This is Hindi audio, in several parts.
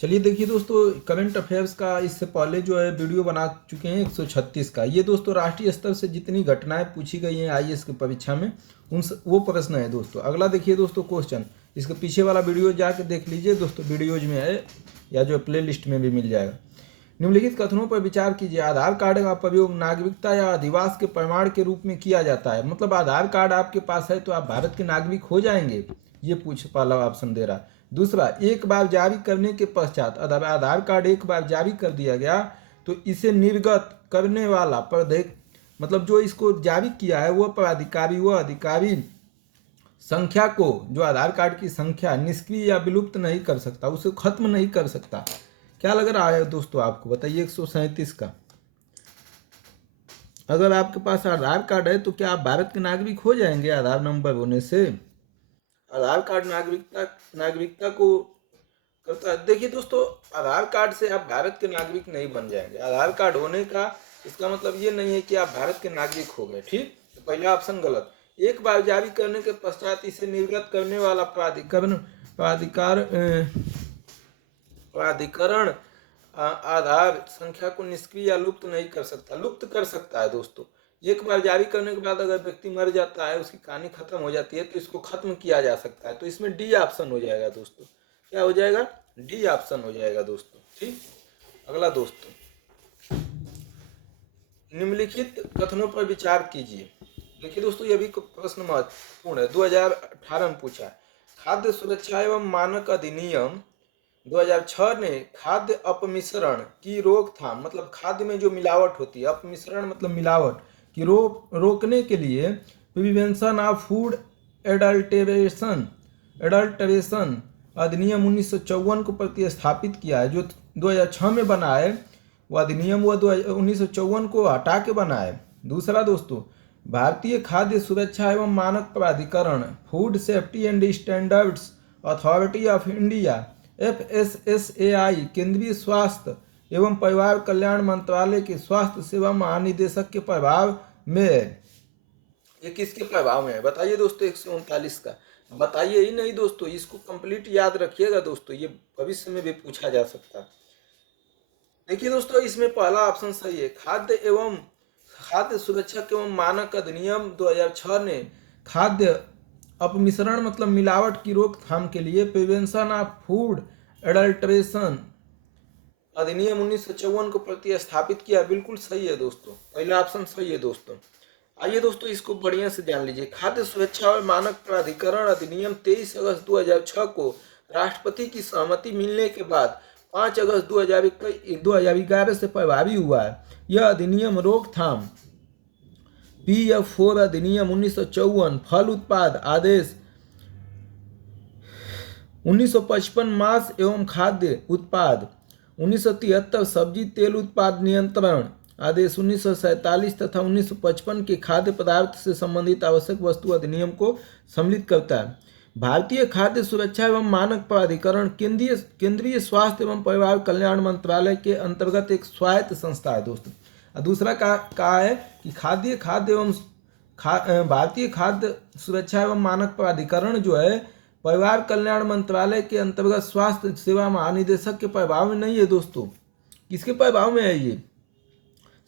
चलिए देखिए दोस्तों, करंट अफेयर्स का इससे पहले जो है वीडियो बना चुके हैं 136 का। ये दोस्तों राष्ट्रीय स्तर से जितनी घटनाएं पूछी गई हैं आईएएस की परीक्षा में वो प्रश्न है दोस्तों। अगला देखिए दोस्तों क्वेश्चन, इसके पीछे वाला वीडियो जाके देख लीजिए दोस्तों, वीडियोज में है या जो प्ले लिस्ट में भी मिल जाएगा। निम्नलिखित कथनों पर विचार कीजिए। आधार कार्ड का प्रयोग नागरिकता या अधिवास के प्रमाण के रूप में किया जाता है। मतलब आधार कार्ड आपके पास है तो आप भारत के नागरिक हो जाएंगे, ये पहला ऑप्शन दे रहा है। दूसरा, एक बार जारी करने के पश्चात आधार कार्ड एक बार जारी कर दिया गया तो इसे निर्गत करने वाला मतलब जो इसको जारी किया है वह अधिकारी संख्या को, जो आधार कार्ड की संख्या निष्क्रिय या विलुप्त नहीं कर सकता, उसे खत्म नहीं कर सकता। क्या लग रहा है दोस्तों आपको, बताइए 137 का। अगर आपके पास आधार कार्ड है तो क्या आप भारत के नागरिक हो जाएंगे आधार नंबर होने से? आधार कार्ड नागरिकता को करता है। देखिए दोस्तों, आधार कार्ड से आप भारत के नागरिक नहीं बन जाएंगे। आधार कार्ड होने का इसका मतलब ये नहीं है कि आप भारत के नागरिक हो गए, ठीक। तो पहला ऑप्शन गलत। एक बार जारी करने के पश्चात इसे निर्गत करने वाला प्राधिकरण आधार संख्या को निष्क्रिय या लुप्त नहीं कर सकता। लुप्त कर सकता है दोस्तों। एक बार जारी करने के बाद अगर व्यक्ति मर जाता है, उसकी कहानी खत्म हो जाती है, तो इसको खत्म किया जा सकता है। तो इसमें डी ऑप्शन हो जाएगा दोस्तों। क्या हो जाएगा? डी ऑप्शन हो जाएगा दोस्तों, ठीक। अगला दोस्तों, निम्नलिखित कथनों पर विचार कीजिए। देखिए दोस्तों, ये भी प्रश्न महत्वपूर्ण है, 2018 में पूछा है। खाद्य सुरक्षा एवं मानक अधिनियम 2006 ने खाद्य अपमिश्रण की रोकथाम, मतलब खाद्य में जो मिलावट होती है, अपमिश्रण मतलब मिलावट की रोकने के लिए प्रिवेंशन ऑफ फूड एडल्टरेशन अधिनियम 1954 को प्रतिस्थापित किया है। जो 2006 में बना है वो अधिनियम, वो 1954 को हटा के बना है। दूसरा दोस्तों, भारतीय खाद्य सुरक्षा एवं मानक प्राधिकरण, food safety and standards authority of India, FSSAI, केंद्रीय स्वास्थ्य एवं परिवार कल्याण मंत्रालय के स्वास्थ्य सेवा महानिदेशक के प्रभाव में है। ये किसके प्रभाव में है बताइए दोस्तों? 139 का। बताइए ही नहीं दोस्तों, इसको कंप्लीट याद रखिएगा दोस्तों, ये भविष्य में भी पूछा जा सकता है। देखिए दोस्तों, इसमें पहला ऑप्शन सही है। खाद्य सुरक्षा एवं मानक अधिनियम 2006 ने खाद्य अपमिश्रण मतलब मिलावट की रोकथाम के लिए प्रिवेंशन ऑफ फूड एडल्ट्रेशन अधिनियम 1954 को प्रतिस्थापित किया। बिल्कुल सही है दोस्तों, पहला ऑप्शन सही है दोस्तों। आइए दोस्तों, इसको बढ़िया से जान लीजिए। खाद्य सुरक्षा और मानक प्राधिकरण अधिनियम 23 अगस्त 2006 को राष्ट्रपति की सहमति मिलने के बाद 5 अगस्त 2011 से प्रभावी हुआ है। यह अधिनियम रोकथाम PF4 अधिनियम 1954, फल उत्पाद आदेश 1955, मांस एवं खाद्य उत्पाद 1973, सब्जी तेल उत्पाद नियंत्रण आदेश 1947 तथा 1955 के खाद्य पदार्थ से संबंधित आवश्यक वस्तु अधिनियम को सम्मिलित करता है। भारतीय खाद्य सुरक्षा एवं मानक प्राधिकरण केंद्रीय स्वास्थ्य एवं परिवार कल्याण मंत्रालय के अंतर्गत एक स्वायत्त संस्था है दोस्तों। दूसरा कहा है कि भारतीय खाद्य सुरक्षा एवं मानक प्राधिकरण जो है परिवार कल्याण मंत्रालय के अंतर्गत स्वास्थ्य सेवा महानिदेशक के प्रभाव में नहीं है दोस्तों। किसके प्रभाव में है? ये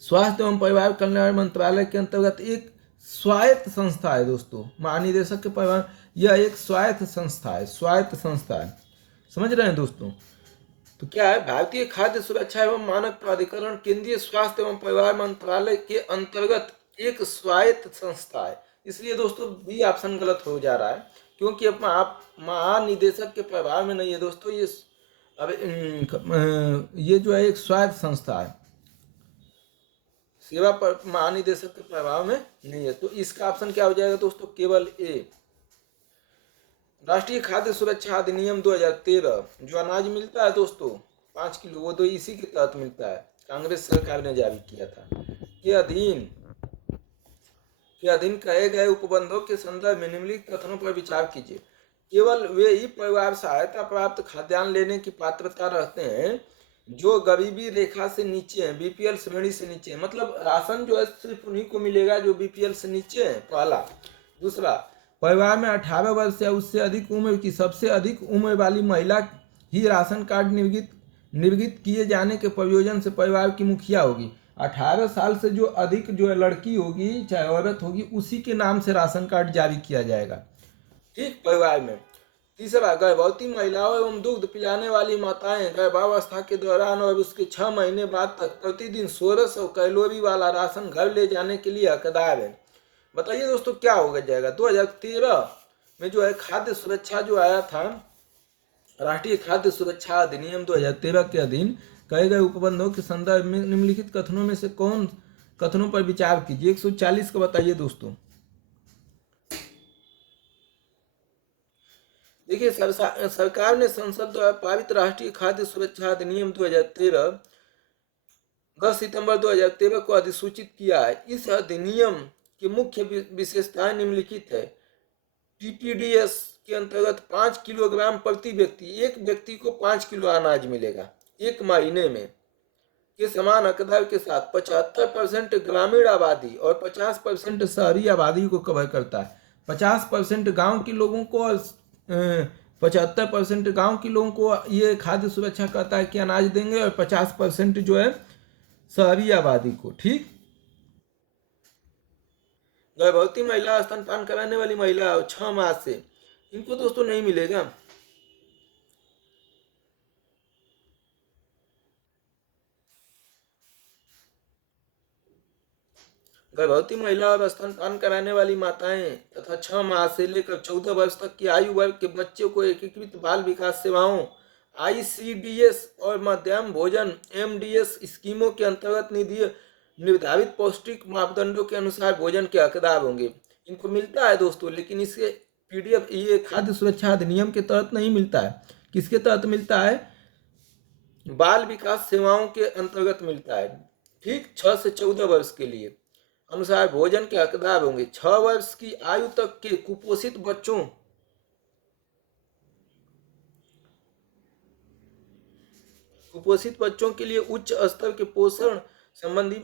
स्वास्थ्य एवं परिवार कल्याण मंत्रालय के अंतर्गत एक स्वायत्त संस्था है दोस्तों। महानिदेशक के प्रभाव, यह एक स्वायत्त संस्था है, स्वायत्त संस्था है। समझ रहे हैं दोस्तों? तो क्या है? भारतीय खाद्य सुरक्षा एवं मानक प्राधिकरण केंद्रीय स्वास्थ्य एवं परिवार मंत्रालय के अंतर्गत एक स्वायत्त संस्था है। इसलिए दोस्तों बी ऑप्शन गलत हो जा रहा है, क्योंकि अब आप महानिदेशक के प्रभाव में नहीं है दोस्तों। ये जो है एक स्वायत्त संस्था है, सेवा पर महानिदेशक के प्रभाव में नहीं है। तो इसका ऑप्शन क्या हो जाएगा दोस्तों? केवल ए। राष्ट्रीय खाद्य सुरक्षा अधिनियम 2013, जो अनाज मिलता है दोस्तों 5 किलो, वो तो इसी के तहत मिलता है, कांग्रेस सरकार ने जारी किया था। के अधीन कहे गए उपबंधों के संदर्भ में निम्नलिखित कथनों पर विचार कीजिए। केवल वे ही परिवार सहायता प्राप्त खाद्यान्न लेने की पात्रता रखते हैं जो गरीबी रेखा से नीचे हैं, BPL श्रेणी से नीचे है। मतलब राशन जो है सिर्फ उन्हीं को मिलेगा जो BPL से नीचे है, पहला। दूसरा, परिवार में 18 वर्ष या उससे अधिक उम्र की सबसे अधिक उम्र वाली महिला ही राशन कार्ड निर्गत किए जाने के प्रयोजन से परिवार की मुखिया होगी। 18 साल से जो अधिक जो है लड़की होगी चाहे औरत होगी, उसी के नाम से राशन कार्ड जारी किया जाएगा। ठीक, परिवार में। तीसरा, गर्भवती महिलाओं एवं दूध पिलाने वाली माताएं गर्भावस्था के दौरान और उसके 6 महीने बाद तक प्रतिदिन 1600 कैलोरी वाला राशन घर ले जाने के लिए हकदार है। बताइए दोस्तों क्या होगा जाएगा। 2013 में जो है खाद्य सुरक्षा जो आया था, राष्ट्रीय खाद्य सुरक्षा अधिनियम 2013 के अधीन कहे गए उपबंधों के संदर्भ में निम्नलिखित कथनों में से कौन कथनों पर विचार कीजिए। 140 का बताइए दोस्तों। देखिए, सरकार ने संसद द्वारा पारित राष्ट्रीय खाद्य सुरक्षा अधिनियम 2013 10 सितंबर 2013 को अधिसूचित किया है। इस अधिनियम की मुख्य विशेषताएं निम्नलिखित है। टीपीडीएस के अंतर्गत 5 किलोग्राम प्रति व्यक्ति, एक व्यक्ति को 5 किलो अनाज मिलेगा एक महीने में के समान हकदार के साथ। 75% ग्रामीण आबादी और 50% शहरी आबादी को कवर करता है। 50% गाँव के लोगों को और 75% गाँव के लोगों को ये खाद्य सुरक्षा करता है कि अनाज देंगे, और 50% जो है शहरी आबादी को। ठीक, गर्भवती महिला, स्तनपान कराने वाली महिला और 6 माह से, इनको दोस्तों नहीं मिलेगा। गर्भवती महिला और स्तनपान कराने वाली माताएं तथा 6 माह से लेकर 14 वर्ष तक की आयु वर्ग के बच्चों को एकीकृत बाल विकास सेवाओं आईसीडीएस और मध्यम भोजन एमडीएस स्कीमों के अंतर्गत निर्धारित पौष्टिक मापदंडों के अनुसार भोजन के हकदार होंगे। इनको मिलता है दोस्तों, लेकिन इसके पीडीएफ ये खाद्य सुरक्षा अधिनियम के तहत नहीं मिलता है। किसके तहत मिलता है? बाल विकास सेवाओं के अंतर्गत मिलता है। ठीक, 6 से 14 वर्ष के लिए अनुसार भोजन के हकदार होंगे। 6 वर्ष की आयु तक के कुपोषित बच्चों के लिए उच्च स्तर के पोषण संबंधी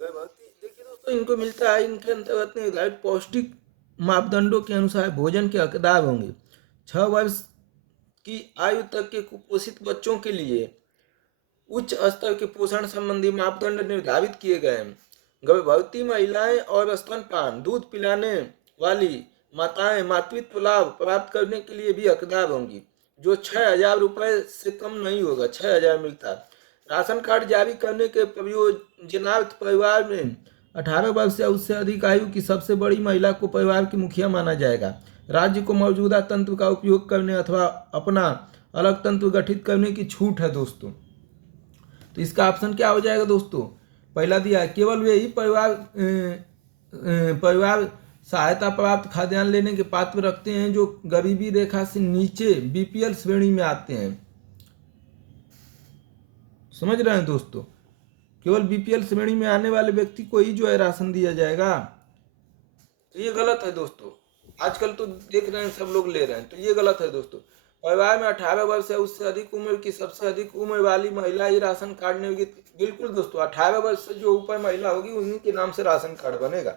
देखिए दोस्तों, इनको मिलता है, इनके अंतर्गत निर्धारित पौष्टिक मापदंडों के अनुसार भोजन के हकदार होंगे। 6 वर्ष की आयु तक के कुपोषित बच्चों के लिए उच्च स्तर के पोषण संबंधी मापदंड निर्धारित किए गए हैं। गर्भवती महिलाएं और स्तनपान दूध पिलाने वाली माताएं मातृत्व लाभ प्राप्त करने के लिए भी हकदार होंगी, जो 6,000 रुपये से कम नहीं होगा। 6,000 मिलता है। राशन कार्ड जारी करने के प्रयोजनार्थ परिवार में 18 वर्ष या उससे अधिक आयु की सबसे बड़ी महिला को परिवार की मुखिया माना जाएगा। राज्य को मौजूदा तंत्र का उपयोग करने अथवा अपना अलग तंत्र गठित करने की छूट है दोस्तों। तो इसका ऑप्शन क्या हो जाएगा दोस्तों? पहला दिया है, केवल वे ही परिवार सहायता प्राप्त खाद्यान्न लेने के पात्र रखते हैं जो गरीबी रेखा से नीचे बीपीएल श्रेणी में आते हैं। समझ रहे हैं दोस्तों? केवल बीपीएल श्रेणी में आने वाले व्यक्ति को ही जो है राशन दिया जाएगा। तो ये गलत है दोस्तों। आजकल तो देख रहे हैं सब लोग ले रहे हैं, तो ये गलत है दोस्तों। परिवार में 18 वर्ष या उससे अधिक उम्र की सबसे अधिक उम्र वाली महिला ही राशन कार्ड निर्गत। बिल्कुल दोस्तों, 18 वर्ष से जो ऊपर महिला होगी उन्हीं के नाम से राशन कार्ड बनेगा।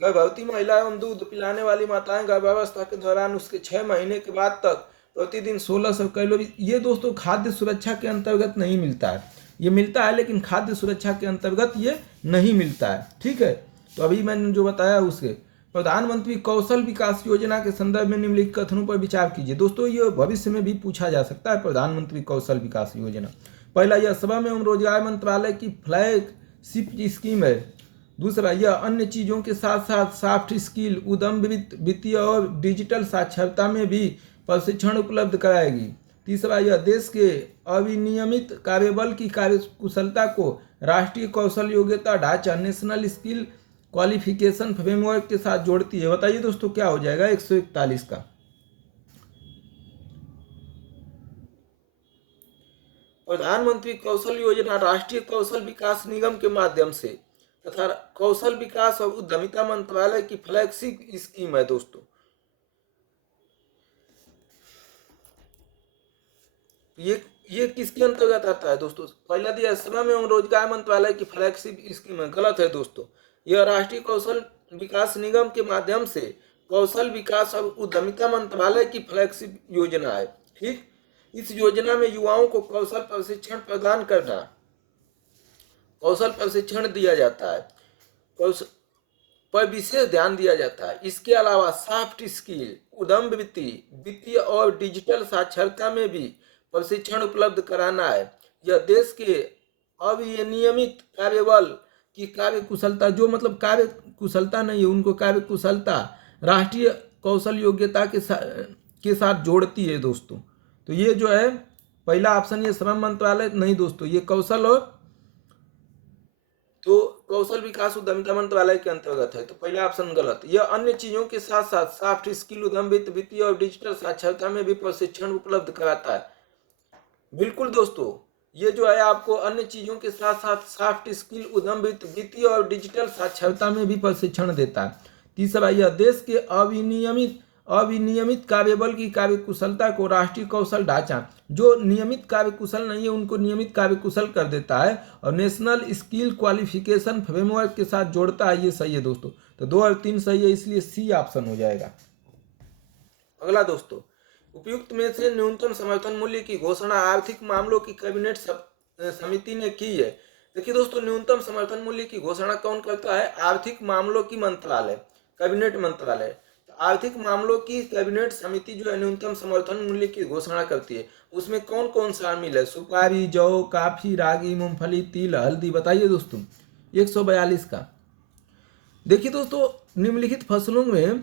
गर्भवती महिला एवं दूध पिलाने वाली माताएं गर्भावस्था के दौरान उसके 6 महीने के बाद तक प्रतिदिन 1600 कैलोरी, ये दोस्तों खाद्य सुरक्षा के अंतर्गत नहीं मिलता है। ये मिलता है लेकिन खाद्य सुरक्षा के अंतर्गत ये नहीं मिलता है। ठीक है, तो अभी मैंने जो बताया उसके प्रधानमंत्री कौशल विकास योजना के संदर्भ में निम्नलिखित कथनों पर विचार कीजिए। दोस्तों, ये भविष्य में भी पूछा जा सकता है। प्रधानमंत्री कौशल विकास योजना, पहला, यह श्रम एवं रोजगार मंत्रालय की फ्लैगशिप स्कीम है। दूसरा, यह अन्य चीज़ों के साथ साथ सॉफ्ट स्किल, उद्यम वित्तीय और डिजिटल साक्षरता में भी प्रशिक्षण उपलब्ध कराएगी। तीसरा, यह देश के अविनियमित कार्यबल की कार्यकुशलता को राष्ट्रीय कौशल योग्यता ढांचा नेशनल स्किल क्वालिफिकेशन फ्रेमवर्क के साथ जोड़ती है। बताइए दोस्तों क्या हो जाएगा 141 का? प्रधानमंत्री कौशल योजना राष्ट्रीय कौशल विकास निगम के माध्यम से तथा कौशल विकास और उद्यमिता मंत्रालय की फ्लैगशिप स्कीम है दोस्तों। ये किसके अंतर्गत आता है दोस्तों? पहला दिया श्रम एवं रोजगार मंत्रालय की फ्लैगशिप स्कीम है, गलत है दोस्तों। यह राष्ट्रीय कौशल विकास निगम के माध्यम से कौशल विकास और उद्यमिता मंत्रालय की फ्लैगशिप योजना है। ठीक, इस योजना में युवाओं को कौशल प्रशिक्षण प्रदान करना, कौशल प्रशिक्षण दिया जाता है, कौशल पर विशेष ध्यान दिया जाता है। इसके अलावा सॉफ्ट स्किल, उद्यम वृत्ति, वित्तीय और डिजिटल साक्षरता में भी प्रशिक्षण उपलब्ध कराना है। यह देश के अविनियमित कार्यबल की कार्य कुशलता, जो मतलब कार्य कुशलता नहीं है उनको कार्य कुशलता राष्ट्रीय कौशल योग्यता के साथ जोड़ती है दोस्तों। तो ये जो है पहला ऑप्शन, ये श्रम मंत्रालय नहीं दोस्तों, ये कौशल और तो कौशल विकास उद्यमिता मंत्रालय के अंतर्गत है, तो पहला ऑप्शन गलत। यह अन्य चीजों के साथ साथ सॉफ्ट स्किल, उद्यम वित्तीय और डिजिटल साक्षरता में भी प्रशिक्षण उपलब्ध कराता है। बिल्कुल दोस्तों, ये जो है आपको अन्य चीजों के साथ साथ सॉफ्ट स्किल, उद्यम वित्तीय और डिजिटल साक्षरता में भी प्रशिक्षण देता है। तीसरा, यह देश के अविनियमित कार्यबल की कार्य कुशलता को राष्ट्रीय कौशल ढांचा, जो नियमित कार्य कुशल नहीं है उनको नियमित कार्य कुशल कर देता है और नेशनल स्किल क्वालिफिकेशन फ्रेमवर्क के साथ जोड़ता है। ये सही है दोस्तों, तो 2 और 3 सही है, इसलिए सी ऑप्शन हो जाएगा। अगला दोस्तों, उपयुक्त में से न्यूनतम समर्थन मूल्य की घोषणा आर्थिक मामलों की कैबिनेट समिति ने की है। देखिए दोस्तों, न्यूनतम समर्थन मूल्य की घोषणा कौन करता है? आर्थिक मामलों की मंत्रालय, कैबिनेट मंत्रालय। आर्थिक मामलों की कैबिनेट समिति जो है न्यूनतम समर्थन मूल्य की घोषणा करती है। उसमें कौन कौन शामिल है? सुपारी, जौ, काफी, रागी, मूंगफली, तिल, हल्दी। बताइए दोस्तों 142 का। देखिए दोस्तों, निम्नलिखित फसलों में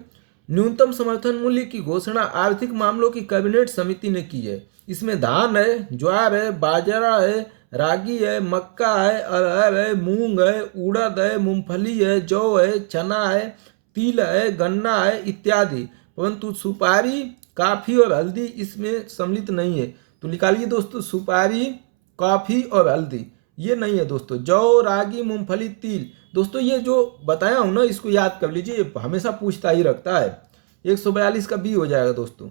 न्यूनतम समर्थन मूल्य की घोषणा आर्थिक मामलों की कैबिनेट समिति ने की है। इसमें धान है, ज्वार है, बाजरा है, रागी है, मक्का है, अरहर है, मूंग है, उड़द है, मूंगफली है, जौ है, चना है, तिल है, गन्ना है इत्यादि। परंतु सुपारी, काफी और हल्दी इसमें सम्मिलित नहीं है। तो निकालिए दोस्तों, सुपारी, कॉफी और हल्दी ये नहीं है दोस्तों। जौ, रागी, मूंगफली, तिल। दोस्तों ये जो बताया हूं ना, इसको याद कर लीजिए, ये हमेशा पूछता ही रखता है। 142 का बी हो जाएगा दोस्तों।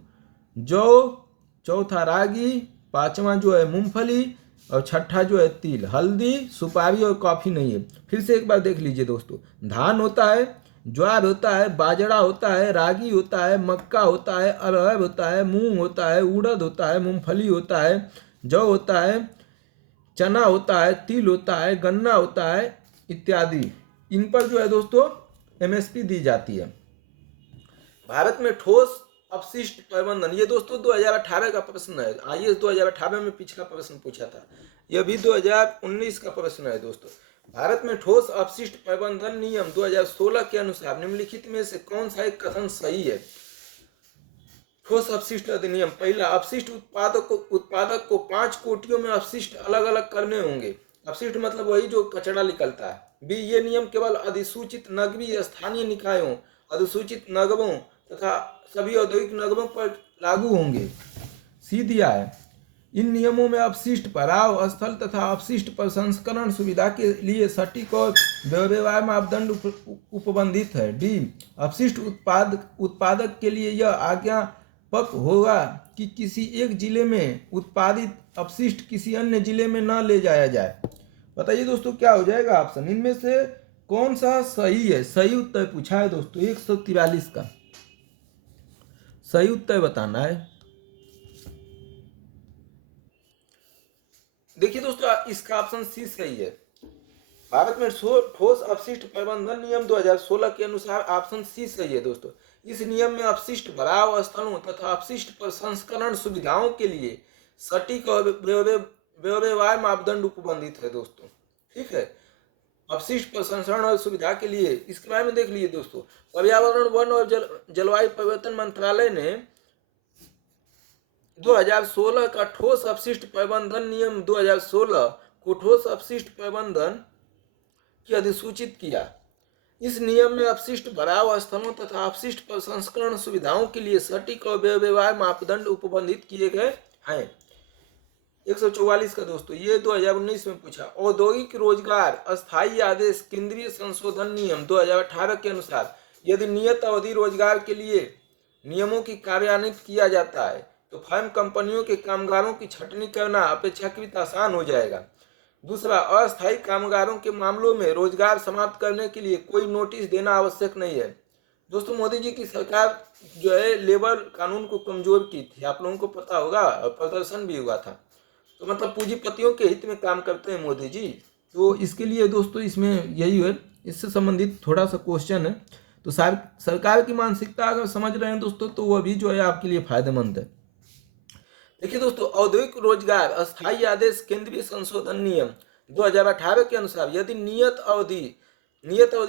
जौ, चौथा रागी, पांचवा जो है मूंगफली और छठा जो है तिल। हल्दी, सुपारी और कॉफी नहीं है। फिर से एक बार देख लीजिए दोस्तों, धान होता है, ज्वार होता है, बाजरा होता है, रागी होता है, मक्का होता है, अरहर होता है, मूंग होता है, उड़द होता है, मूंगफली होता है, जौ होता है, चना होता है, तिल होता है, गन्ना होता है इत्यादि। इन पर जो है दोस्तों एमएसपी दी जाती है। भारत में ठोस अपशिष्ट प्रबंधन, ये दोस्तों 2018 का प्रश्न है। आईएएस 2018 में पिछला प्रश्न पूछा था, यह भी 2019 का प्रश्न है दोस्तों। भारत में ठोस अपशिष्ट प्रबंधन नियम 2016 के अनुसार निम्नलिखित में से कौन सा एक कथन सही है? ठोस अपशिष्ट अधिनियम, पहला, अपशिष्ट उत्पादक को 5 कोटियों में अपशिष्ट अलग अलग करने होंगे। अपशिष्ट मतलब वही जो कचरा निकलता है। बी, ये नियम केवल अधिसूचित नगरीय स्थानीय निकायों, अधिसूचित नगरों तथा सभी औद्योगिक नगरों पर लागू होंगे। सी दिया है, इन नियमों में अपशिष्ट भराव स्थल तथा अपशिष्ट प्रसंस्करण सुविधा के लिए सटीक और व्यवहार मापदंड उपबंधित है। डी, अपशिष्ट उत्पादक के लिए यह आज्ञापक होगा कि किसी एक जिले में उत्पादित अपशिष्ट किसी अन्य जिले में न ले जाया जाए। बताइए दोस्तों क्या हो जाएगा ऑप्शन, इनमें से कौन सा सही है? सही उत्तर पूछा है दोस्तों 143 का, सही उत्तर बताना है। देखिए दोस्तों, इसका ऑप्शन सी सही है। भारत में ठोस अपशिष्ट प्रबंधन नियम 2016 के अनुसार ऑप्शन सी सही है दोस्तों। इस नियम में अपशिष्ट भराव स्थलों तथा अपशिष्ट प्रसंस्करण सुविधाओं के लिए सटीक और व्यवहार मापदंड उपबंधित है दोस्तों। ठीक है, अपशिष्ट प्रसंस्करण और सुविधा के लिए इसके बारे में देख लीजिए दोस्तों। पर्यावरण, वन और जलवायु परिवर्तन मंत्रालय ने 2016 का ठोस अपशिष्ट प्रबंधन नियम 2016 को ठोस अपशिष्ट प्रबंधन की अधिसूचित किया। इस नियम में अपशिष्ट भराव स्थलों तथा अपशिष्ट प्रसंस्करण सुविधाओं के लिए सटीक और व्यवहार मापदंड उपबंधित किए गए हैं। 144 का दोस्तों, ये 2019 में पूछा। औद्योगिक रोजगार अस्थायी आदेश केंद्रीय संशोधन नियम 2018 के अनुसार यदि नियत अवधि रोजगार के लिए नियमों की कार्यान्वित किया जाता है तो फर्म कंपनियों के कामगारों की छंटनी करना अपेक्षाकृत आसान हो जाएगा। दूसरा, अस्थायी कामगारों के मामलों में रोजगार समाप्त करने के लिए कोई नोटिस देना आवश्यक नहीं है। दोस्तों, मोदी जी की सरकार जो है लेबर कानून को कमजोर की थी, आप लोगों को पता होगा, और प्रदर्शन भी हुआ था। तो मतलब पूंजीपतियों के हित में काम करते हैं मोदी जी। तो इसके लिए दोस्तों इसमें यही है, इससे संबंधित थोड़ा सा क्वेश्चन है। तो सरकार की मानसिकता अगर समझ रहे हैं दोस्तों तो वह भी जो है आपके लिए फायदेमंद है। देखिए दोस्तों, औद्योगिक रोजगार अस्थायी आदेश केंद्रीय संशोधन नियम 2018 के अनुसार यदि नियत अवधि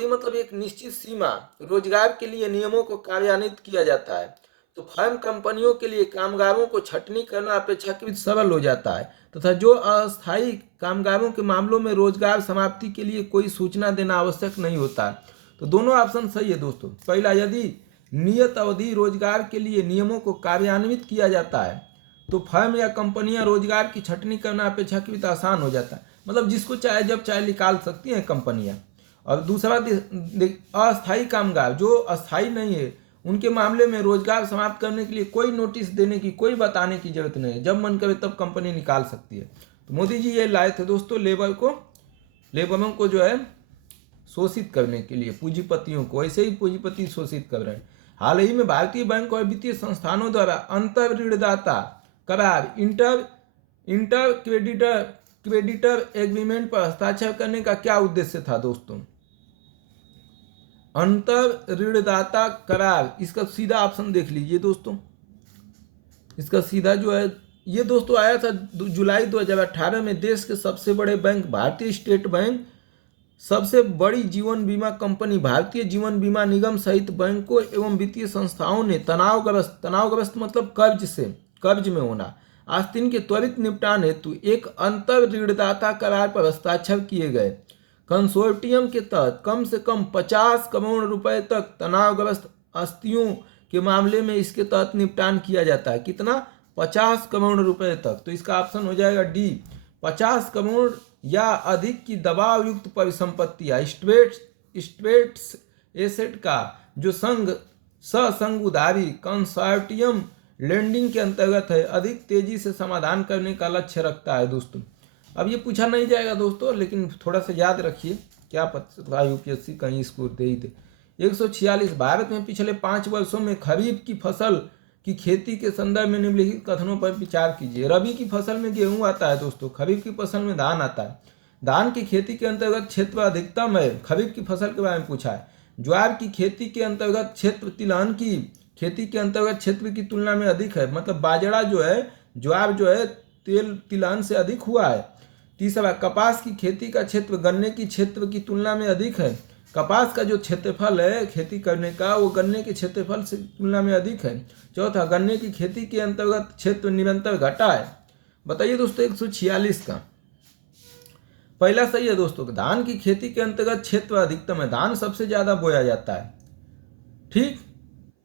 मतलब एक निश्चित सीमा रोजगार के लिए नियमों को कार्यान्वित किया जाता है तो फर्म कंपनियों के लिए कामगारों को छंटनी करना अपेक्षाकृत सरल हो जाता है तथा जो अस्थायी कामगारों के मामलों में रोजगार समाप्ति के लिए कोई सूचना देना आवश्यक नहीं होता। तो दोनों ऑप्शन सही है दोस्तों। पहला, यदि नियत अवधि रोजगार के लिए नियमों को कार्यान्वित किया जाता है तो फर्म या कंपनियां रोजगार की छंटनी करना अपेक्षाकृत आसान हो जाता है, मतलब जिसको चाहे जब चाहे निकाल सकती हैं कंपनियां। और दूसरा, अस्थायी कामगार जो अस्थायी नहीं है उनके मामले में रोजगार समाप्त करने के लिए कोई नोटिस देने की, कोई बताने की जरूरत नहीं है, जब मन करे तब कंपनी निकाल सकती है। तो मोदी जी ये लाए थे दोस्तों लेबरों को जो है शोषित करने के लिए, पूंजीपतियों को। ऐसे ही पूंजीपति शोषित कर रहे हैं। हाल ही में भारतीय बैंक और वित्तीय संस्थानों द्वारा अंतर ऋणदाता करार इंटर क्रेडिटर एग्रीमेंट पर हस्ताक्षर करने का क्या उद्देश्य था दोस्तों? अंतर ऋणदाता करार, इसका सीधा ऑप्शन देख लीजिए दोस्तों। इसका सीधा जो है ये दोस्तों आया था जुलाई 2018 में। देश के सबसे बड़े बैंक भारतीय स्टेट बैंक, सबसे बड़ी जीवन बीमा कंपनी भारतीय जीवन बीमा निगम सहित बैंकों एवं वित्तीय संस्थाओं ने तनावग्रस्त मतलब कर्ज में होना आस्तीन के त्वरित निपटान हेतु एक अंतर ऋणदाता करार पर हस्ताक्षर किए गए। कंसोर्टियम के तहत कम से कम 50 करोड़ रुपए तक तनावग्रस्त आस्तियों के मामले में इसके तहत निपटान किया जाता है। कितना? 50 करोड़ रुपए तक। तो इसका ऑप्शन हो जाएगा डी, 50 करोड़ या अधिक की दबाव युक्त परिसंपत्तियां स्ट्रेट्स एसेट का जो ससंग उधारी कंसोर्टियम लेंडिंग के अंतर्गत है, अधिक तेजी से समाधान करने का लक्ष्य रखता है दोस्तों। अब ये पूछा नहीं जाएगा दोस्तों, लेकिन थोड़ा सा याद रखिए, क्या पता यूपीएससी कहीं स्कोर दे ही दे। 146, भारत में पिछले 5 वर्षों में खरीफ की फसल की खेती के संदर्भ में निम्नलिखित कथनों पर विचार कीजिए। रबी की फसल में गेहूं आता है दोस्तों, खरीफ की फसल में धान आता है। धान की खेती के अंतर्गत क्षेत्र अधिकतम है, खरीफ की फसल के बारे में पूछा है। ज्वार की खेती के अंतर्गत क्षेत्र तिलहन की खेती के अंतर्गत क्षेत्र की तुलना में अधिक है, मतलब बाजरा जो है, ज्वार जो है तिलहन से अधिक हुआ है। तीसरा, कपास की खेती का क्षेत्र गन्ने की क्षेत्र की तुलना में अधिक है। कपास का जो क्षेत्रफल है खेती करने का वो गन्ने के क्षेत्रफल से तुलना में अधिक है। चौथा, गन्ने की खेती के अंतर्गत क्षेत्र निरंतर घटा है। बताइए दोस्तों 146 का पहला सही है दोस्तों। धान की खेती के अंतर्गत क्षेत्र अधिकतम है, धान सबसे ज्यादा बोया जाता है। ठीक,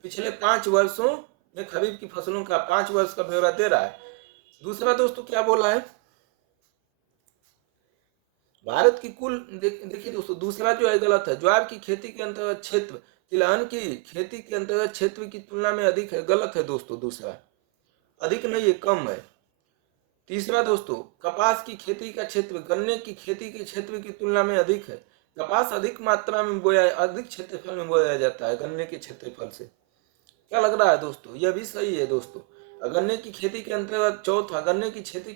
पिछले 5 वर्षों में खरीफ की फसलों का 5 वर्ष का ब्यौरा दे रहा है। दूसरा दोस्तों क्या बोला है, भारत की कुल देखिए दोस्तों, दूसरा जो है गलत है। ज्वार की खेती के अंतर्गत क्षेत्र तिलहन की खेती के अंतर्गत क्षेत्र की तुलना में अधिक है, गलत है दोस्तों। दूसरा अधिक नहीं है, कम है। तीसरा दोस्तों, कपास की खेती का क्षेत्र गन्ने की खेती के क्षेत्र की तुलना में अधिक है। कपास अधिक मात्रा में अधिक क्षेत्रफल में बोया जाता है गन्ने के क्षेत्रफल से। क्या लग रहा है दोस्तों? यह भी सही है दोस्तों। गन्ने की खेती के अंतर्गत चौथा, गन्ने की खेती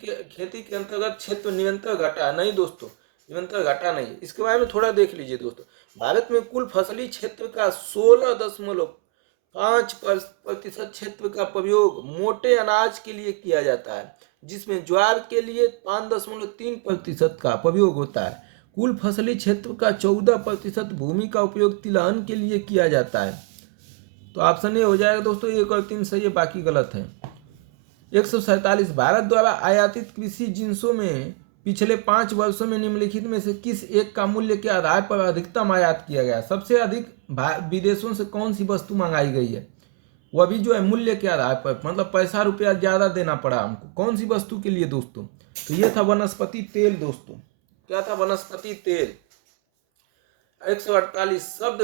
के अंतर्गत क्षेत्र निरंतर घटा नहीं दोस्तों, निरंतर घटा नहीं। इसके बारे में थोड़ा देख लीजिए दोस्तों। भारत में कुल फसली क्षेत्र का 16.5% क्षेत्र का प्रयोग मोटे अनाज के लिए किया जाता है, जिसमें ज्वार के लिए 5.3% का प्रयोग होता है। कुल फसली क्षेत्र का 14% भूमि का उपयोग तिलहन के लिए किया जाता है। तो ऑप्शन ए हो जाएगा दोस्तों, 1 और 3 सही है, बाकी गलत है। 147, भारत द्वारा आयातित कृषि जिंसों में पिछले 5 वर्षों में निम्नलिखित में से किस एक का मूल्य के आधार पर अधिकतम आयात किया गया? सबसे अधिक विदेशों से कौन सी वस्तु मंगाई गई है? वह भी जो है मूल्य के आधार पर, मतलब पैसा रुपया ज़्यादा देना पड़ा हमको। कौन सी वस्तु के लिए दोस्तों? तो ये था वनस्पति तेल दोस्तों। क्या था? वनस्पति तेल। 148 शब्द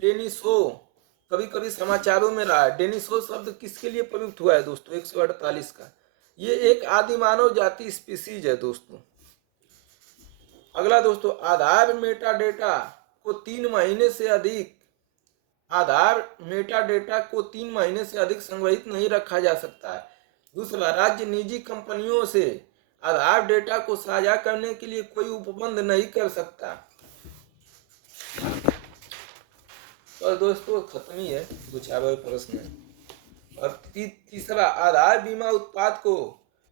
डेनिसो, कभी कभी समाचारों में रहा है। डेनिसो शब्द किसके लिए प्रयुक्त हुआ है दोस्तों? 148 का। ये एक आदि मानव जाति स्पीसीज है दोस्तों। अगला दोस्तों, आधार मेटा डेटा को 3 महीने से अधिक, आधार मेटा डेटा को 3 महीने से अधिक संग्रहित नहीं रखा जा सकता है। दूसरा, राज्य निजी कंपनियों से आधार डेटा को साझा करने के लिए कोई उपबंध नहीं कर सकता। और दोस्तों खत्म ही है, 2-4 प्रश्न है। और तीसरा, आधार बीमा उत्पाद को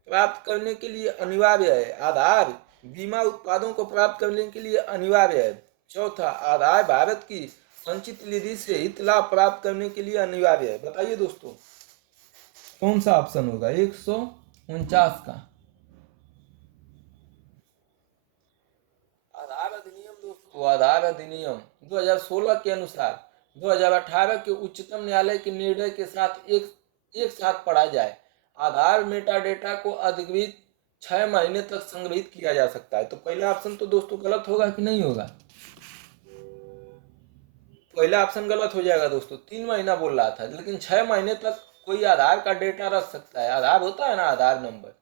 प्राप्त करने के लिए अनिवार्य है। आधार बीमा उत्पादों को प्राप्त करने के लिए अनिवार्य है। चौथा, आधार भारत की संचित निधि से हित लाभ प्राप्त करने के लिए अनिवार्य है। बताइए दोस्तों कौन सा ऑप्शन होगा 149 का? आधार अधिनियम दोस्तों, आधार अधिनियम 2016 के अनुसार 2018 के उच्चतम न्यायालय के निर्णय के साथ एक साथ पढ़ा जाए। आधार मेटा डेटा को अधिकृत 6 महीने तक संग्रहित किया जा सकता है। तो पहला ऑप्शन तो दोस्तों गलत होगा कि नहीं होगा? पहला ऑप्शन गलत हो जाएगा दोस्तों। 3 महीना बोल रहा था, लेकिन 6 महीने तक कोई आधार का डेटा रख सकता है। आधार होता है ना, आधार नंबर।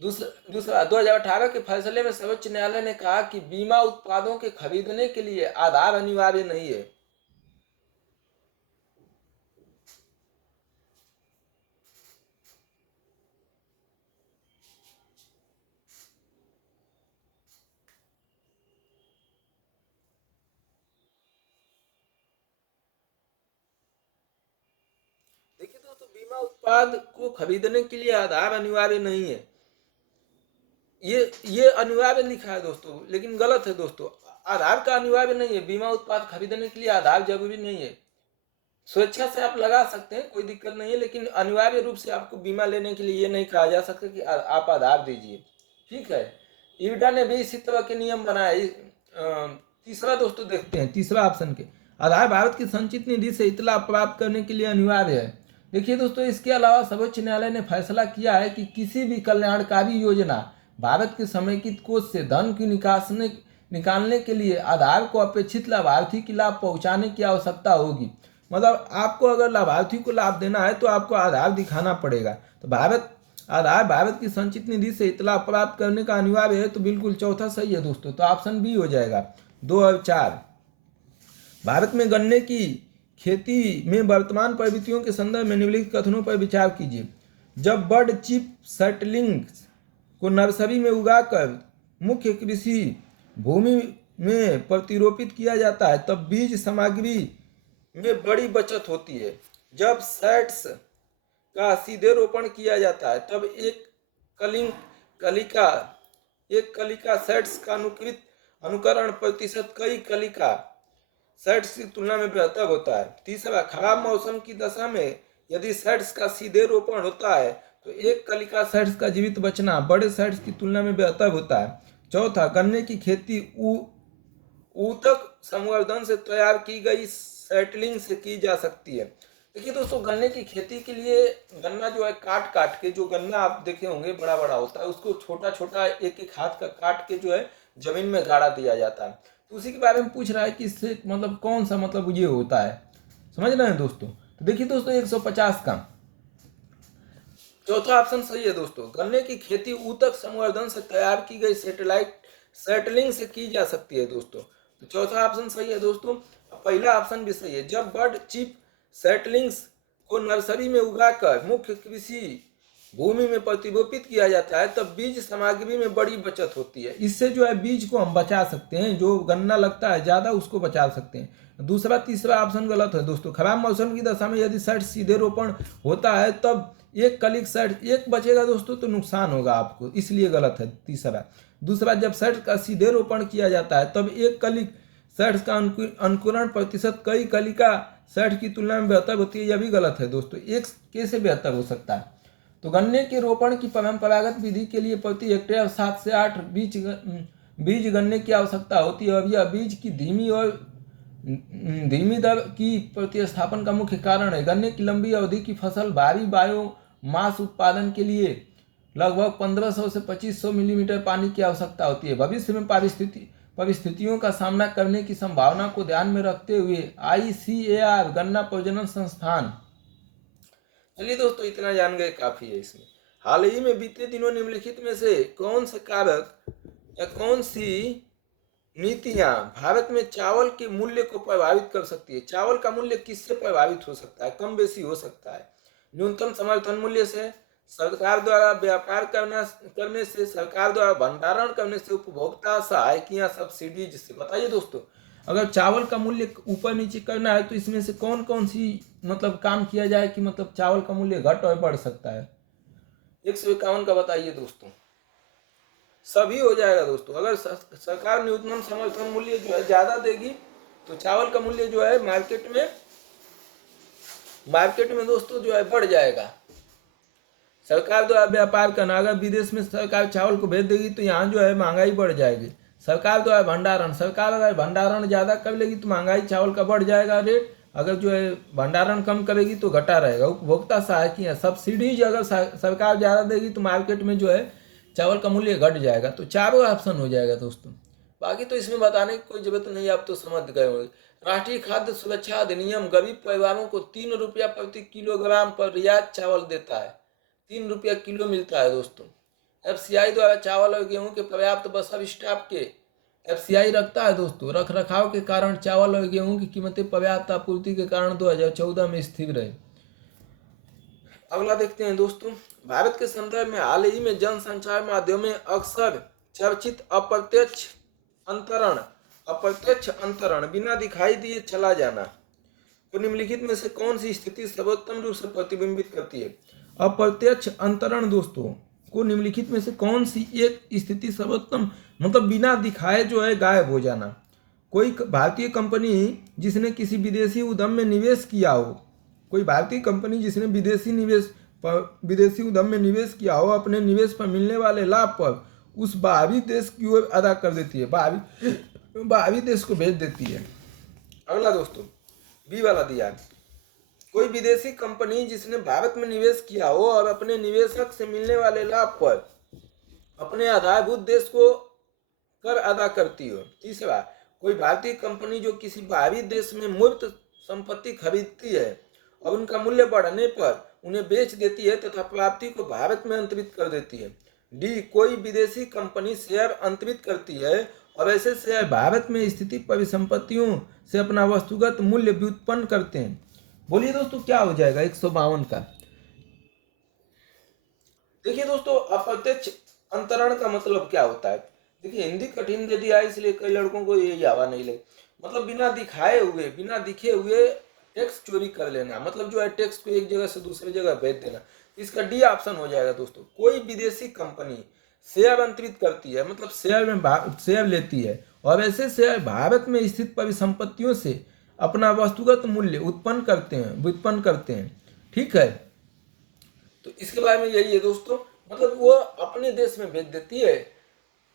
दूसरा 2018 के फैसले में सर्वोच्च न्यायालय ने कहा कि बीमा उत्पादों के खरीदने के लिए आधार अनिवार्य नहीं है। देखिए दोस्तों, बीमा उत्पाद को खरीदने के लिए आधार अनिवार्य नहीं है। ये अनिवार्य लिखा है दोस्तों, लेकिन गलत है दोस्तों। आधार का अनिवार्य नहीं है। बीमा उत्पाद खरीदने के लिए आधार जरूरी नहीं है। स्वेच्छा से आप लगा सकते हैं, कोई दिक्कत नहीं है, लेकिन अनिवार्य रूप से आपको बीमा लेने के लिए ये नहीं कहा जा सकता कि आप आधार दीजिए। ठीक है, ईडा ने भी इसी तरह के नियम बनाए। तीसरा दोस्तों देखते हैं, तीसरा ऑप्शन के, आधार भारत की संचित निधि से इतला प्राप्त करने के लिए अनिवार्य है। देखिए दोस्तों, इसके अलावा सर्वोच्च न्यायालय ने फैसला किया है कि किसी भी कल्याणकारी योजना भारत के समेकित कोष से धन की निकालने के लिए आधार को अपेक्षित लाभार्थी की लाभ पहुंचाने की आवश्यकता होगी। मतलब आपको अगर लाभार्थी को लाभ देना है तो आपको आधार दिखाना पड़ेगा। तो आधार भारत की संचित निधि से इतला प्राप्त करने का अनिवार्य है। तो बिल्कुल चौथा सही है दोस्तों। तो ऑप्शन बी हो जाएगा 2 और 4। भारत में गन्ने की खेती में वर्तमान प्रवृत्तियों के संदर्भ में निम्नलिखित कथनों पर विचार कीजिए। जब बर्ड चिप सेटलिंग्स को नर्सरी में उगाकर मुख्य कृषि भूमि में प्रतिरोपित किया जाता है तब बीज सामग्री में बड़ी बचत होती है। जब सेट्स का सीधे रोपण किया जाता है तब एक कलिका सेट्स का अनुकरण प्रतिशत कई कलिका सेट्स की तुलना में बेहतर होता है। तीसरा, खराब मौसम की दशा में यदि सेट्स का सीधे रोपण होता है तो एक कलिका सेट्स का जीवित बचना बड़े सेट्स की तुलना में बेहतर होता है। चौथा, गन्ने की खेती ऊतक संवर्धन से तैयार की गई सेटलिंग से की जा सकती है। देखिए दोस्तों, गन्ने की खेती के लिए गन्ना जो है काट के, जो गन्ना आप देखे होंगे बड़ा बड़ा होता है, उसको छोटा छोटा एक हाथ का काट के जो है जमीन में गाड़ा दिया जाता है। तो उसी के बारे में पूछ रहा है कि इससे मतलब कौन सा मतलब ये होता है, समझ रहे हैं दोस्तों? तो देखिए दोस्तों 150 का चौथा ऑप्शन सही है दोस्तों। गन्ने की खेती ऊतक संवर्धन से तैयार की गई सेटलिंग से की जा सकती है दोस्तों। तो चौथा ऑप्शन सही है दोस्तों। पहला ऑप्शन भी सही है। जब बर्ड चिप सेटलिंग्स को नर्सरी में उगाकर मुख्य कृषि भूमि में प्रतिरोपित किया जाता है तब बीज सामग्री में बड़ी बचत होती है। इससे जो है बीज को हम बचा सकते हैं, जो गन्ना लगता है ज़्यादा उसको बचा सकते हैं। दूसरा तीसरा ऑप्शन गलत है दोस्तों। खराब मौसम की दशा में यदि सेट सीधे रोपण होता है तब एक कलिक सेट एक बचेगा दोस्तों तो नुकसान होगा आपको, इसलिए गलत है तीसरा। दूसरा, जब सेट का सीधे रोपण किया जाता है तब एक कलिक सेट्स का अंकुरण प्रतिशत कई कलिका सेट की तुलना में बेहतर होती है, यह भी गलत है दोस्तों। एक कैसे बेहतर हो सकता है? तो गन्ने के रोपण की परंपरागत विधि के लिए प्रति हेक्टेयर 7 से 8 बीज गन्ने की आवश्यकता होती है और यह बीज की धीमी और धीमी दर की प्रतिस्थापन का मुख्य कारण है। गन्ने की लंबी अवधि की फसल भारी बायोमास उत्पादन के लिए लगभग 1500 से 2500 मिलीमीटर पानी की आवश्यकता होती है। भविष्य में परिस्थितियों का सामना करने की संभावना को ध्यान में रखते हुए ICAR गन्ना प्रजनन संस्थान। चलिए दोस्तों, इतना जान गए काफी है इसमें। हाल ही में बीते दिनों निम्नलिखित में से कौन सा कारक या कौन सी नीतियां भारत में चावल के मूल्य को प्रभावित कर सकती है? चावल का मूल्य किससे प्रभावित हो सकता है? कम बेसी हो सकता है न्यूनतम समर्थन मूल्य से, सरकार द्वारा व्यापार करने से, सरकार द्वारा भंडारण करने से, उपभोक्ता सहायक या सब्सिडीज से। बताइए दोस्तों, अगर चावल का मूल्य ऊपर नीचे करना है तो इसमें से कौन कौन सी मतलब काम किया जाए कि मतलब चावल का मूल्य घट और बढ़ सकता है? 151 का बताइए दोस्तों। सभी हो जाएगा दोस्तों। अगर सरकार न्यूनतम समर्थन मूल्य जो है ज्यादा देगी तो चावल का मूल्य जो है मार्केट में दोस्तों जो है बढ़ जाएगा। सरकार द्वारा व्यापार करना, अगर विदेश में सरकार चावल को भेज देगी तो यहाँ जो है महंगाई बढ़ जाएगी। सरकार द्वारा भंडारण, सरकार अगर भंडारण ज़्यादा कर लेगी तो महंगाई चावल का बढ़ जाएगा रेट, अगर जो है भंडारण कम करेगी तो घटा रहेगा। उपभोक्ता सहायक सब्सिडीज अगर सरकार ज़्यादा देगी तो मार्केट में जो है चावल का मूल्य घट जाएगा। तो चारों ऑप्शन हो जाएगा दोस्तों। बाकी तो इसमें बताने की कोई जरूरत नहीं, आप तो समझ गए होंगे। राष्ट्रीय खाद्य सुरक्षा अधिनियम गरीब परिवारों को 3 रुपया प्रति किलोग्राम पर रियायत चावल देता है। 3 रुपया किलो मिलता है दोस्तों। FCI द्वारा चावल और गेहूं के पर्याप्त बफर स्टॉक के FCI रखता है दोस्तों। रख रखाव के कारण चावल और गेहूं की कीमतें पर्याप्त आपूर्ति के कारण 2014 में स्थिर रहे। अगला देखते हैं दोस्तों। भारत के संदर्भ में हाल ही में जनसंचार माध्यमों में अक्सर चर्चित अप्रत्यक्ष अंतरण बिना दिखाई दिए चला जाना तो निम्नलिखित में से कौन सी स्थिति सर्वोत्तम रूप से प्रतिबिंबित करती है? अप्रत्यक्ष अंतरण दोस्तों को निम्नलिखित में से कौन सी एक स्थिति सर्वोत्तम मतलब बिना दिखाए जो है गायब हो जाना। कोई भारतीय कंपनी जिसने किसी विदेशी उद्यम में निवेश किया हो, कोई भारतीय कंपनी जिसने विदेशी उद्यम में निवेश किया हो, अपने निवेश पर मिलने वाले लाभ पर उस बाहरी देश की ओर अदा कर देती है, बाहरी देश को भेज देती है। अगला दोस्तों बी वाला दिया, कोई विदेशी कंपनी जिसने भारत में निवेश किया हो और अपने निवेशक से मिलने वाले लाभ पर अपने आधारभूत देश को कर अदा करती हो। तीसरा, कोई भारतीय कंपनी जो किसी बाहरी देश में मूर्त संपत्ति खरीदती है और उनका मूल्य बढ़ने पर उन्हें बेच देती है तथा प्राप्ति को भारत में अंतरित कर देती है। डी, कोई विदेशी कंपनी शेयर अंतरित करती है और ऐसे शेयर भारत में स्थित परिसंपत्तियों से अपना वस्तुगत मूल्य व्युत्पन्न करते हैं। बोलिए दोस्तों क्या हो जाएगा 152 का? देखिए दोस्तों, अप्रत्यक्ष अंतरण का मतलब क्या होता है? देखिए हिंदी कठिन यदि आए इसलिए कई लड़कों को ये आवा नहीं लगे। मतलब बिना दिखे हुए टैक्स चोरी कर लेना, मतलब जो है टैक्स को एक जगह से दूसरी जगह भेज देना। इसका डी ऑप्शन हो जाएगा दोस्तों। कोई विदेशी कंपनी शेयर अंतरित करती है, मतलब शेयर लेती है और ऐसे शेयर भारत में स्थित परिसंपत्तियों से अपना वस्तुगत मूल्य व्युत्पन्न करते हैं। ठीक है, तो इसके बारे में यही है दोस्तों, मतलब वो अपने देश में भेज देती है।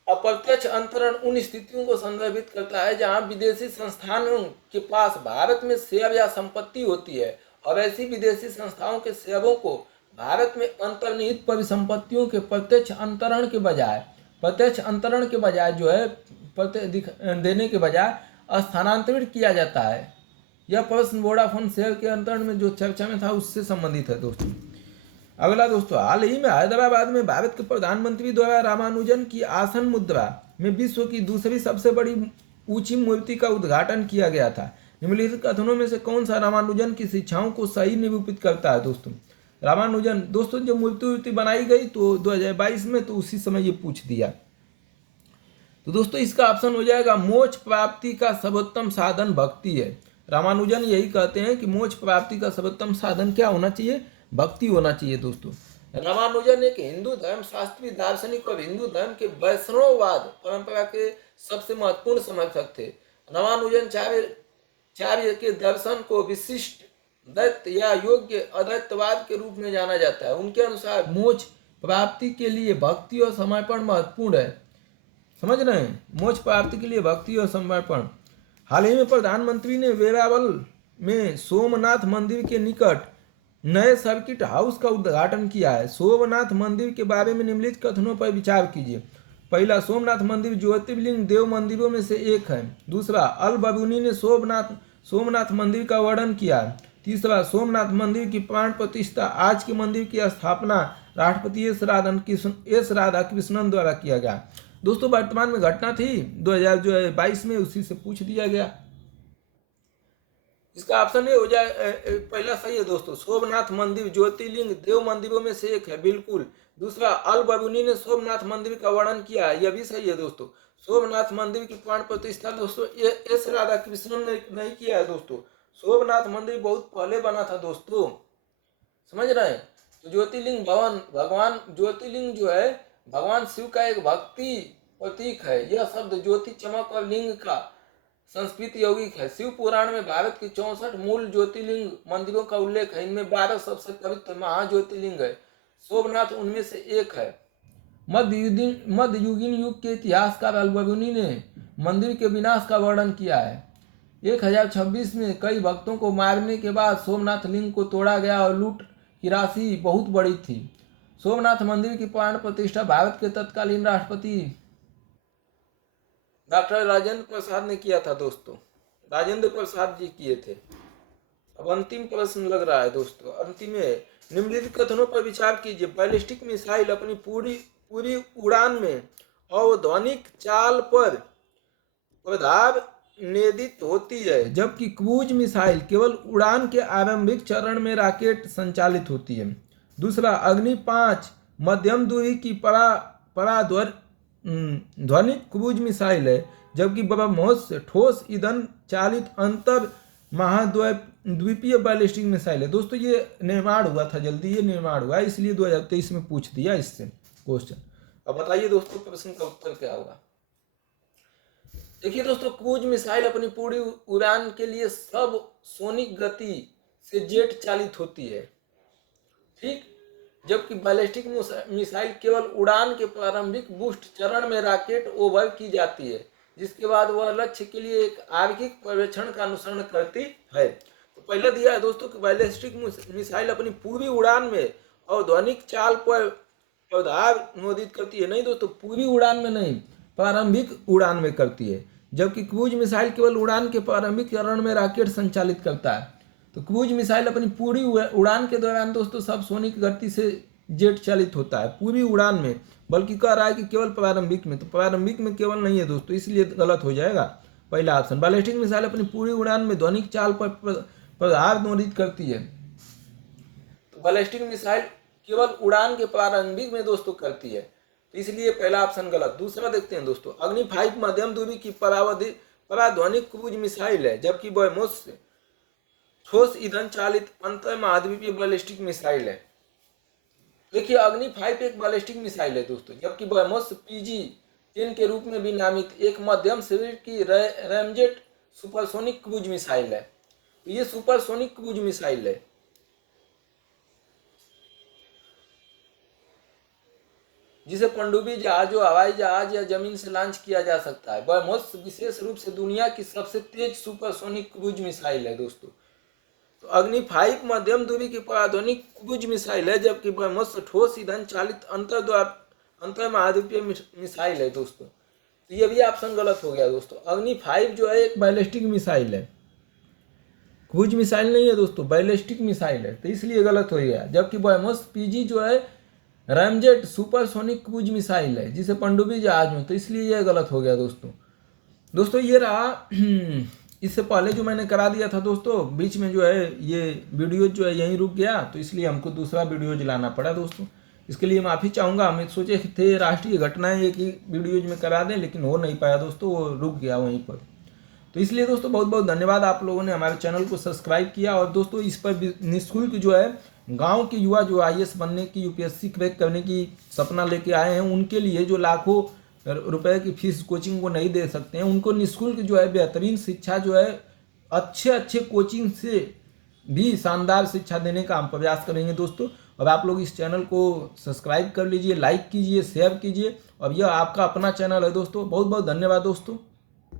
अप्रत्यक्ष अंतरण उन स्थितियों को संदर्भित करता है जहां विदेशी संस्थानों के पास भारत में शेयर या संपत्ति होती है और ऐसी विदेशी संस्थाओं के शेयरों को भारत में अंतर्निहित परिसंपत्तियों के प्रत्यक्ष अंतरण के बजाय जो है देने के बजाय स्थानांतरित किया जाता है। यह प्रश्न वोडाफोन शेयर के अंतरण में जो चर्चा में था उससे संबंधित है दोस्तों। अगला दोस्तों, हाल ही में हैदराबाद में भारत के प्रधानमंत्री द्वारा रामानुजन की आसन मुद्रा में विश्व की दूसरी सबसे बड़ी ऊंची मूर्ति का उद्घाटन किया गया था। निम्नलिखित कथनों में से कौन सा रामानुजन की शिक्षाओं को सही निरूपित करता है? दोस्तों रामानुजन दोस्तों जो मूर्ति बनाई गई तो 2022 में, तो उसी समय ये पूछ दिया। तो दोस्तों इसका ऑप्शन हो जाएगा मोक्ष प्राप्ति का सर्वोत्तम साधन भक्ति है। रामानुजन यही कहते हैं कि मोक्ष प्राप्ति का सर्वोत्तम साधन क्या होना चाहिए? भक्ति होना चाहिए दोस्तों। रामानुजन एक हिंदू धर्म शास्त्री, दार्शनिक और हिंदू धर्म के वैष्णववाद परंपरा के सबसे महत्वपूर्ण समर्थक थे। रामानुजन चार्य के दर्शन को विशिष्ट दैत्य या योग्य अद्वैतवाद के रूप में जाना जाता है। उनके अनुसार मोक्ष प्राप्ति के लिए भक्ति और समर्पण महत्वपूर्ण है। समझ रहे हैं? मोक्ष प्राप्ति के लिए भक्ति और समर्पण। हाल ही में प्रधानमंत्री ने वेरावल में सोमनाथ मंदिर के निकट नए सर्किट हाउस का उद्घाटन किया है। सोमनाथ मंदिर के बारे में निम्नलिखित कथनों पर विचार कीजिए। पहला, सोमनाथ मंदिर ज्योतिर्लिंग देव मंदिरों में से एक है। दूसरा, अल बरूनी ने सोमनाथ मंदिर का वर्णन किया है। तीसरा, सोमनाथ मंदिर की प्राण प्रतिष्ठा आज के मंदिर की स्थापना राष्ट्रपति एस राधाकृष्णन द्वारा किया गया। दोस्तों वर्तमान में घटना थी 2022 में, उसी से पूछ दिया गया। इसका ऑप्शन ए हो जाए पहला सही है दोस्तों। सोमनाथ मंदिर ज्योतिर्लिंग देव मंदिरों में से एक है, बिल्कुल। दूसरा, अल बरूनी ने सोमनाथ मंदिर का वर्णन किया है, यह भी सही है दोस्तों। सोमनाथ मंदिर की प्राण प्रतिष्ठा दोस्तों एस राधाकृष्णन ने नहीं किया है दोस्तों। सोमनाथ मंदिर बहुत पहले बना था दोस्तों, समझ रहे हैं। तो ज्योतिर्लिंग ज्योतिर्लिंग जो है भगवान शिव का एक भक्ति प्रतीक है। यह शब्द ज्योति, चमक और लिंग का संस्कृत यौगिक है। शिव पुराण में भारत की 64 मूल ज्योतिर्लिंग मंदिरों का उल्लेख है। इनमें 12 सबसे पवित्र महाज्योतिर्लिंग है। सोमनाथ उनमें से एक है। मध्ययुगीन युग के इतिहासकार अल बरूनी ने मंदिर के विनाश का वर्णन किया है। 1026 में कई भक्तों को मारने के बाद सोमनाथ लिंग को तोड़ा गया और लूट की राशि बहुत बड़ी थी। सोमनाथ मंदिर की प्राण प्रतिष्ठा भारत के तत्कालीन राष्ट्रपति डॉक्टर राजेंद्र प्रसाद ने किया था दोस्तों। राजेंद्र प्रसाद जी किए थे। अब अंतिम प्रश्न लग रहा है दोस्तों, अंतिम है। निम्नलिखित कथनों पर विचार कीजिए। बैलिस्टिक मिसाइल अपनी पूरी उड़ान में अवध्वनिक चाल पर प्रभाव निर्दित होती है, जबकि क्रूज मिसाइल केवल उड़ान के आरंभिक चरण में रॉकेट संचालित होती है। दूसरा, अग्नि 5 मध्यम दूरी की ध्वनिक क्रूज मिसाइल है, जबकि ब्रह्मोस ठोस ईंधन चालित अंतर महाद्वीपीय बैलिस्टिक मिसाइल है। दोस्तों ये निर्माण हुआ था, जल्दी ये निर्माण हुआ, इसलिए 2023 में पूछ दिया इससे क्वेश्चन। अब बताइए दोस्तों प्रश्न का उत्तर क्या होगा। देखिए दोस्तों, क्रूज मिसाइल अपनी पूरी उड़ान के लिए सब सोनिक गति से जेट चालित होती है, ठीक। जबकि बैलिस्टिक मिसाइल केवल उड़ान के प्रारंभिक बूस्ट चरण में रॉकेट ओवर की जाती है, जिसके बाद वह लक्ष्य के लिए एक आर्किक पर्यवेक्षण का अनुसरण करती है। तो पहले दिया है दोस्तों कि बैलिस्टिक मिसाइल अपनी पूरी उड़ान में अवध्वनिक चाल पर प्रभाव नोदित करती है। नहीं दोस्तों, पूरी उड़ान में नहीं, प्रारंभिक उड़ान में करती है। जबकि क्रूज मिसाइल केवल उड़ान के प्रारंभिक चरण में रॉकेट संचालित करता है। तो क्रूज मिसाइल अपनी पूरी उड़ान के दौरान दोस्तों सब सोनिक गति से जेट चालित होता है पूरी उड़ान में, बल्कि कह रहा है कि केवल प्रारंभिक में। तो प्रारंभिक में केवल नहीं है दोस्तों, इसलिए गलत हो जाएगा पहला ऑप्शन। बैलिस्टिक मिसाइल अपनी पूरी उड़ान में ध्वनिक चाल पर प्रभाव नोदित करती है। तो बैलिस्टिक मिसाइल केवल उड़ान के प्रारंभिक में दोस्तों करती है, तो इसलिए पहला ऑप्शन गलत। दूसरा देखते हैं दोस्तों, अग्नि 5 मध्यम दूरी की पराध्वनिक क्रूज मिसाइल है, जबकि ब्रह्मोस ठोस ईंधन चालित अंतर महाद्वीपीय बैलिस्टिक मिसाइल है। देखिए अग्नि 5 एक बैलिस्टिक मिसाइल है दोस्तों, जबकि ब्रह्मोस PG-10 के रूप में भी नामित एक मध्यम शरीर की रैमजेट सुपरसोनिक क्रूज मिसाइल है। तो ये सुपरसोनिक क्रूज मिसाइल है। जिसे पनडुब्बी जहाज, हवाई जहाज या जमीन से लॉन्च किया जा सकता है। ब्रह्मोस विशेष रूप से दुनिया की सबसे तेज सुपरसोनिक क्रूज मिसाइल है दोस्तों। तो अग्नि 5 मध्यम दूरी की पराध्वनिक क्रूज मिसाइल है, जबकि ब्रह्मोस ठोस ईंधन चालित अंतर महाद्वीपीय मिसाइल है दोस्तों। तो ये भी ऑप्शन गलत हो गया दोस्तों। अग्नि 5 जो है एक बैलिस्टिक मिसाइल है, क्रूज मिसाइल नहीं है दोस्तों, बैलिस्टिक मिसाइल है, तो इसलिए गलत हो गया। जबकि ब्रह्मोस PG जो है रैमजेट सुपरसोनिक क्रूज मिसाइल है, जिसे पनडुब्बी जहाज में, तो इसलिए यह गलत हो गया दोस्तों। ये रहा इससे पहले जो मैंने करा दिया था दोस्तों, बीच में जो है ये वीडियो जो है यहीं रुक गया, तो इसलिए हमको दूसरा वीडियो लाना पड़ा दोस्तों। इसके लिए माफ़ी चाहूँगा। हम सोचे थे राष्ट्रीय घटनाएं एक ही वीडियोज में करा दें, लेकिन हो नहीं पाया दोस्तों, वो रुक गया वहीं पर। तो इसलिए दोस्तों बहुत बहुत धन्यवाद आप लोगों ने हमारे चैनल को सब्सक्राइब किया। और दोस्तों इस पर निःशुल्क जो है गांव के युवा जो IAS बनने की, UPSC क्रैक करने की सपना लेके आए हैं, उनके लिए जो लाखों रुपए की फीस कोचिंग को नहीं दे सकते हैं, उनको निःशुल्क जो है बेहतरीन शिक्षा जो है अच्छे कोचिंग से भी शानदार शिक्षा देने का हम प्रयास करेंगे दोस्तों। और आप लोग इस चैनल को सब्सक्राइब कर लीजिए, लाइक कीजिए, शेयर कीजिए। और यह आपका अपना चैनल है दोस्तों। बहुत बहुत धन्यवाद दोस्तों।